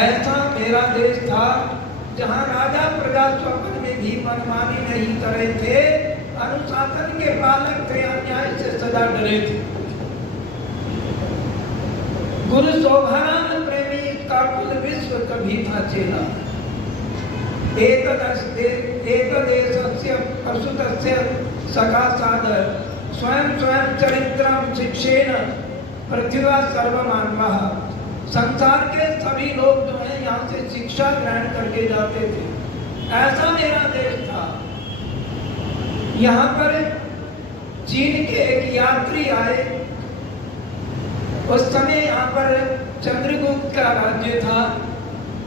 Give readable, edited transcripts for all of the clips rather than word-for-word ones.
ऐसा मेरा देश था जहां राजा प्रजा स्वप्न में भी मनमानी नहीं करे थे, अनुशासन के पालक थे, अन्याय से सदा डरे थे। गुरु शोभाराम प्रेमी का कुल विश्व कभी था चेला। एतदेशस्य प्रसुतस्य सखा सादर स्वयं स्वयं चरित्रम शिक्षेण पृथ्वी सर्वमानवः। संसार के सभी लोग जो हैं यहाँ से शिक्षा ग्रहण करके जाते थे। ऐसा मेरा देश था। यहाँ पर चीन के एक यात्री आए। उस समय यहाँ पर चंद्रगुप्त का राज्य था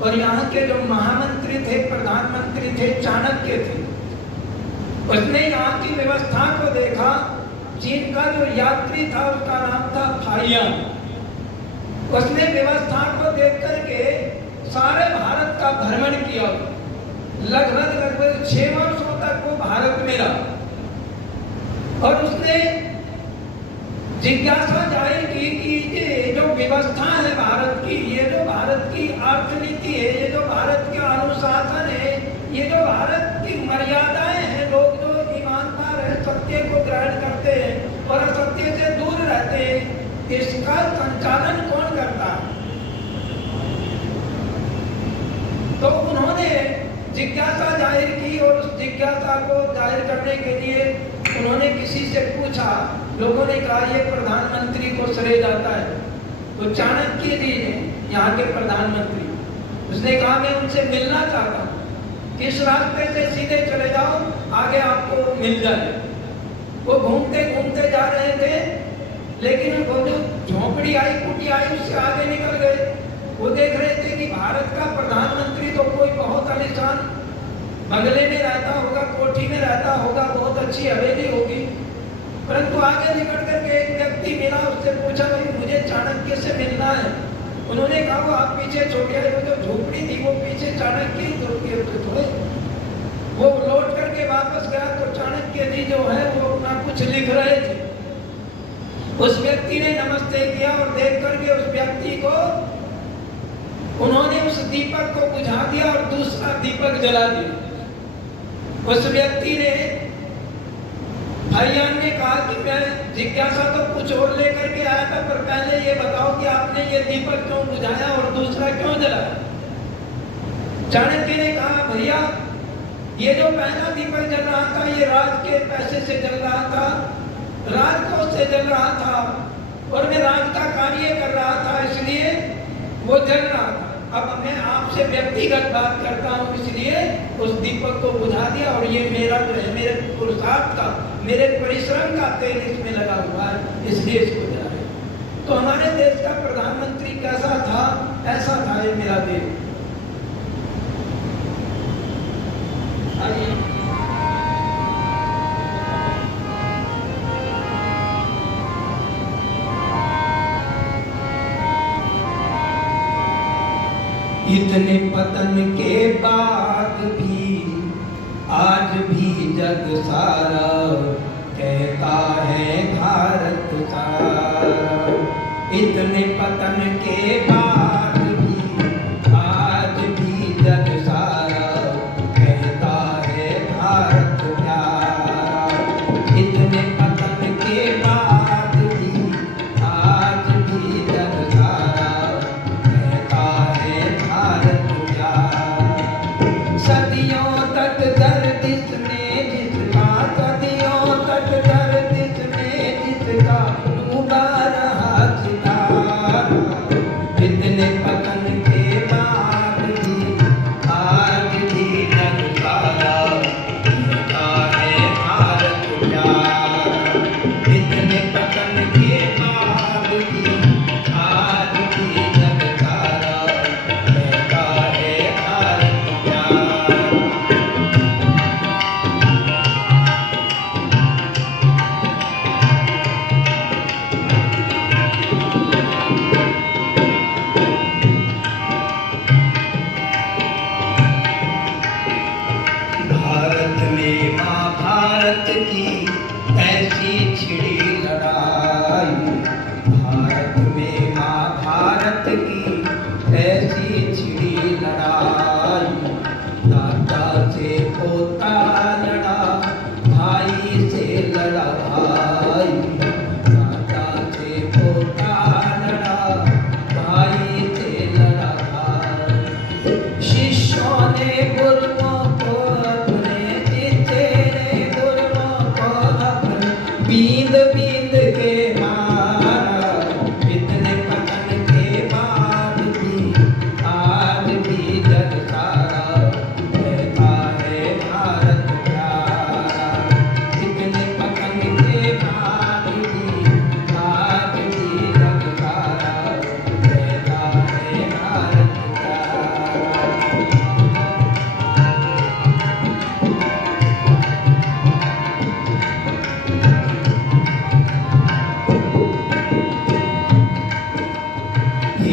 और यहाँ के जो महामंत्री थे, प्रधानमंत्री थे, चाणक्य थे। उसने यहाँ की व्यवस्था को देखा। चीन का जो यात्री था उसका नाम था फाइयान। उसने व्यवस्था को देख करके सारे भारत का भ्रमण किया। लगभग 6 वर्षों तक वो भारत में रहा और उसने जिज्ञासा जाहिर की कि ये जो व्यवस्था है भारत की, ये जो भारत की अर्थनीति है, ये जो भारत का अनुशासन है, ये जो भारत की मर्यादाएं हैं, लोग जो ईमानदार है, सत्य को ग्रहण करते हैं और असत्य से दूर रहते हैं, इसका संचालन कौन करता है? तो उन्होंने जिज्ञासा जाहिर की और उस जिज्ञासा को जाहिर करने के लिए उन्होंने किसी से पूछा। लोगों ने कहा ये प्रधानमंत्री को श्रेय जाता है। तो चाणक्य जी ने, यहाँ के प्रधानमंत्री, उसने कहा मैं उनसे मिलना चाहता हूँ, किस रास्ते से सीधे चले जाओ, आगे आपको मिल जाए। वो घूमते घूमते जा रहे थे, लेकिन वो जो झोपड़ी आई, कुटिया आई, उससे आगे निकल गए। वो देख रहे थे कि भारत का प्रधानमंत्री तो कोई बहुत आलीशान बंगले में रहता होगा, कोठी में रहता होगा, बहुत अच्छी हवेली होगी, परंतु आगे निकल करके एक व्यक्ति मिला। उससे पूछा भाई मुझे चाणक्य से मिलना है। उन्होंने कहा वो आप पीछे छोटे वो जो झोपड़ी थी वो पीछे चाणक्य थोड़े। वो लौट करके वापस गया तो चाणक्य जी जो है वो अपना कुछ लिख रहे थे। उस व्यक्ति ने नमस्ते किया और देख करके उस व्यक्ति को उन्होंने उस दीपक को बुझा दिया और दूसरा दीपक जला दिया। उस व्यक्ति ने, फाइयान ने कहा कि मैं जिज्ञासा तो कुछ और लेकर के आया था, पर पहले ये बताओ कि आपने ये दीपक क्यों बुझाया और दूसरा क्यों जलाया? चाणक्य ने कहा भैया ये जो पहला दीपक जल रहा था ये राज के पैसे से जल रहा था, राजकोष से जल रहा था और मैं राज का कार्य कर रहा था, इसलिए वो जल रहा था। अब मैं आपसे व्यक्तिगत बात करता हूँ, इसलिए उस दीपक को बुझा दिया और ये मेरा जो है, मेरे पुरुषार्थ का, मेरे परिश्रम का तेल इसमें लगा हुआ है, इसलिए इसको जलाया। तो हमारे देश का प्रधानमंत्री कैसा था? ऐसा था ये मेरा देश। आइए इतने पतन के बाद भी आज भी जग सारा कहता है भारत सारा। इतने पतन के बाद भी आज भी जग सारा कहता है भारत प्यारा। इतने पतन के बाद भी आज भी जग सारा कहता है भारत प्यारा। सदियों तक दर्द इसमें जिसका, सदियों तक दर्द इसमें जिसका डूबा रहा सितारा। इतने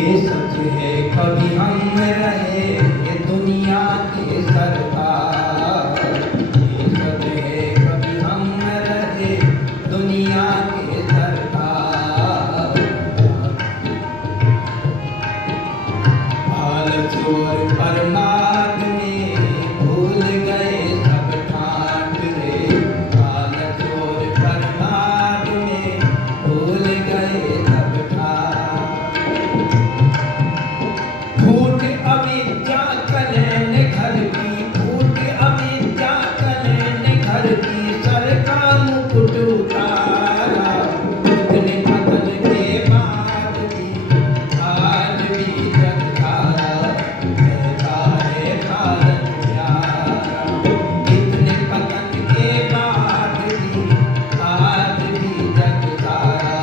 ये सच है कभी हम रहे ये दुनिया के सरदार, ये सच है कभी हम रहे दुनिया के सरदार। हाल चोर परमाद में भूल गए सब ठाट रे, हाल चोर परमाद में भूल गए सब ठाट। फूट अविद्या कलेन घर की, फूट अविद्या कलेन घर की, सरका मुकुट उतारा। इतने पतन के बाद भी आज भी जगतारा, कहता है भारत प्यारा। इतने पतन के बाद भी आज भी जगतारा,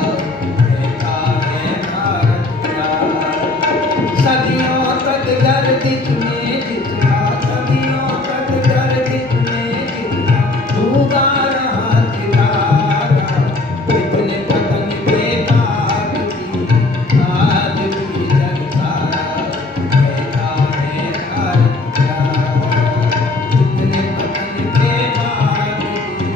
कहता है भारत प्यारा। सदियों तक गर्दिश में जितना, सदियों तक गर्दिश में जितना, डूबा रहा सितारा। इतने पतन के बाद भी आज भी जगतारा, कहता है भारत प्यारा। इतने पतन के बाद भी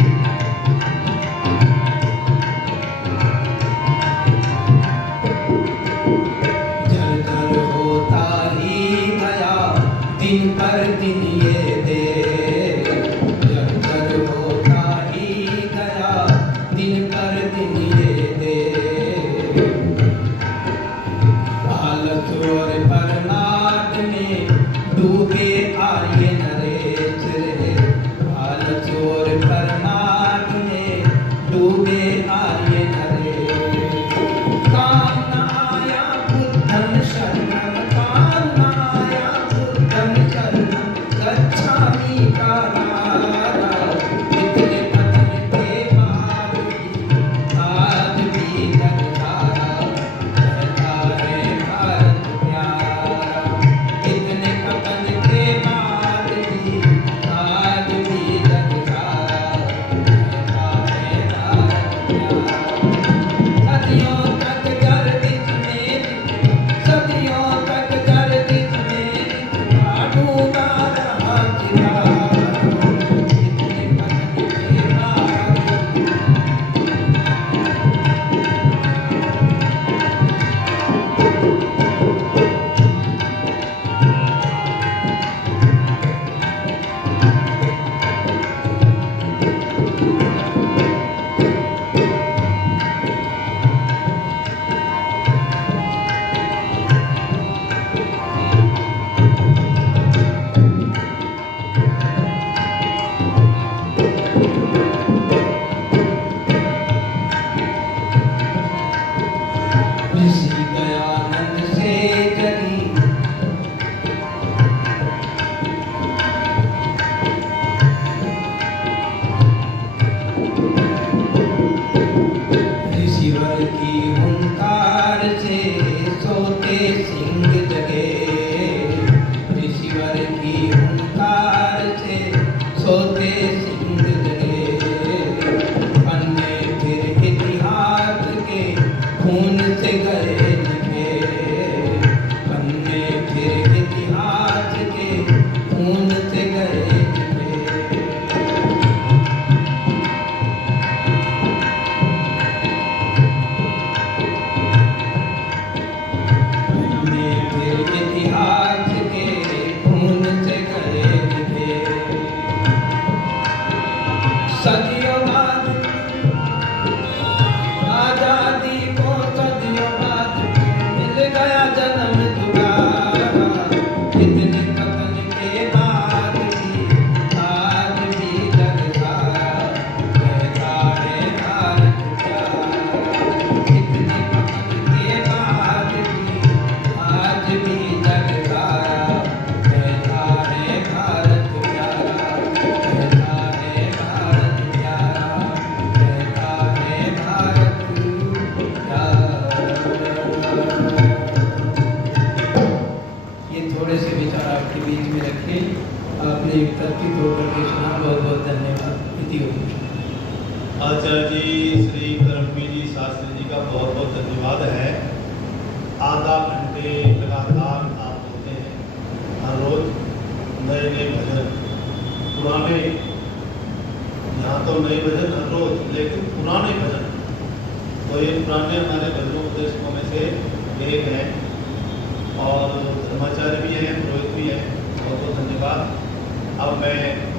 जल होता ही गया दिन पर दिन ये देश, जल होता ही गया दिन पर दिन ये देश। हालत और परमाद में डूबे आर्य नरेश रे, हालत और परमाद में डूबे आर्य नरेश। काम न आया बुद्धं शरणं, काम न आया बुद्धं शरणं, गच्छामि का नारा। इतने पतन के बाद भी आज भी जगतारा, कहता है भारत प्यारा। इतने पतन के बाद भी आज भी जगतारा, कहता है भारत प्यारा। सदियों तक गर्दिश में जितना, सदियों तक गर्दिश में जितना, डूबा रहा सितारा। इतने पतन के बाद ऋषि दयानंद से जगी, ऋषिवर की हुंकार से सोते सिंह जगे, ऋषिवर की हुंकार से सोते सिंह जगे। पन्ने फिर इतिहास के खून से गए लिखे, पन्ने फिर इतिहास के खून से गए लिखे। पन्ने फिर इतिहास के खून से गए लिखे। सदियों बाद आजादी को, सदियों बाद मिल गया जन्म दोबारा। इतने पतन के बाद भी आज भी जगतारा, कहता है भारत प्यारा। इतने पतन के बाद भी आज भी जगतारा, कहता है भारत प्यारा, कहता है भारत प्यारा, कहता है भारत प्यारा। ये थोड़े से विचार आपके बीच में रखे, आपने एक तरकीब तोड़ करके सुना, बहुत बहुत धन्यवाद। इति होती। आचार्य जी श्री कर्मवीर जी शास्त्री जी का बहुत बहुत धन्यवाद है। आधा घंटे नए नए भजन, पुराने, यहाँ तो नए भजन हर रोज, लेकिन पुराने भजन, तो ये पुराने हमारे भजनोपदेशकों में से एक हैं और धर्माचार्य भी हैं, पुरोहित भी हैं। बहुत बहुत धन्यवाद। अब मैं